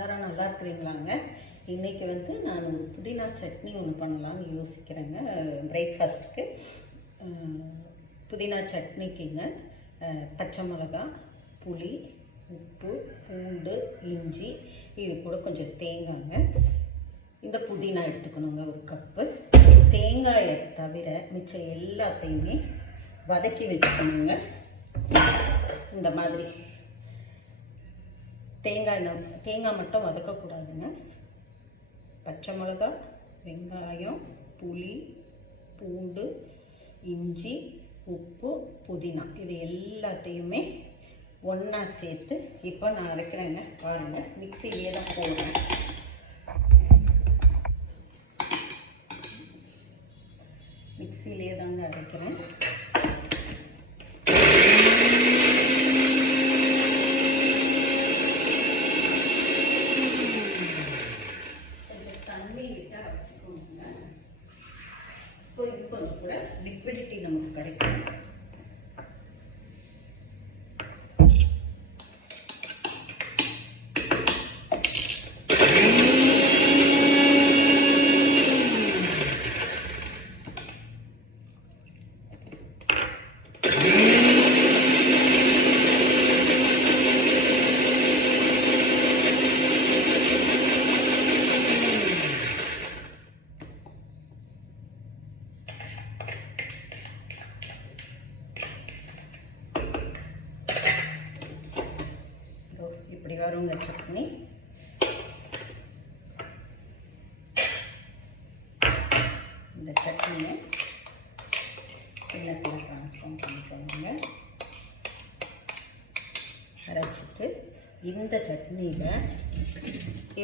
எல்லாரும் நல்லா இருக்கிறீங்களாங்க? இன்றைக்கி வந்து நான் ஒரு புதினா சட்னி ஒன்று பண்ணலான்னு யோசிக்கிறேங்க. பிரேக்ஃபாஸ்ட்டுக்கு புதினா சட்னிக்குங்க பச்சை மிளகா, புளி, உப்பு, பூண்டு, இஞ்சி, இது கூட கொஞ்சம் தேங்காய்ங்க. இந்த புதினா எடுத்துக்கணுங்க ஒரு கப்பு. தேங்காயை தவிர மிச்சம் எல்லாத்தையுமே வதக்கி வச்சுக்கணுங்க. இந்த மாதிரி தேங்காய் மட்டும் வதக்கக்கூடாதுங்க. பச்சை மிளகா, வெங்காயம், புளி, பூண்டு, இஞ்சி, உப்பு, புதினா இது எல்லாத்தையுமே ஒன்றா சேர்த்து இப்போ நான் அரைக்கிறேங்க. பாருங்கள், மிக்சியிலே தான் போடுறேன். மிக்சியிலே தாங்க அரைக்கிறேன். கொஞ்சம் கூட லிக்விடிட்டி நமக்கு கிடைக்கும். இப்படி வருங்க சட்னி. இந்த சட்னியை கிண்ணத்தில் ட்ரான்ஸ்ஃபார்ம் பண்ணிக்கோங்க. அரைச்சிட்டு இந்த சட்னியில்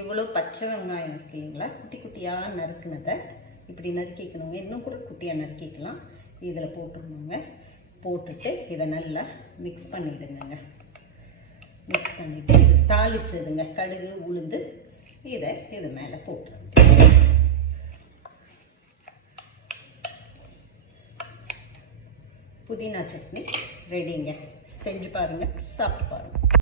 இவ்வளோ பச்சை வெங்காயம் இருக்கு இல்லைங்களா, குட்டி குட்டியாக நறுக்குனதை இப்படி நறுக்கிக்கணுங்க. இன்னும் கூட குட்டியாக நறுக்கிக்கலாம். இதில் போட்டுருணுங்க. போட்டுட்டு இதை நல்லா மிக்ஸ் பண்ணிவிடுங்க. மிக்ஸ் பண்ணிவிட்டு இது தாளிச்சதுங்க, கடுகு, உளுந்து, இதை இது மேலே போட்டுருங்க. புதினா சட்னி ரெடிங்க. செஞ்சு பாருங்கள், சாப்பிட்டு பாருங்கள்.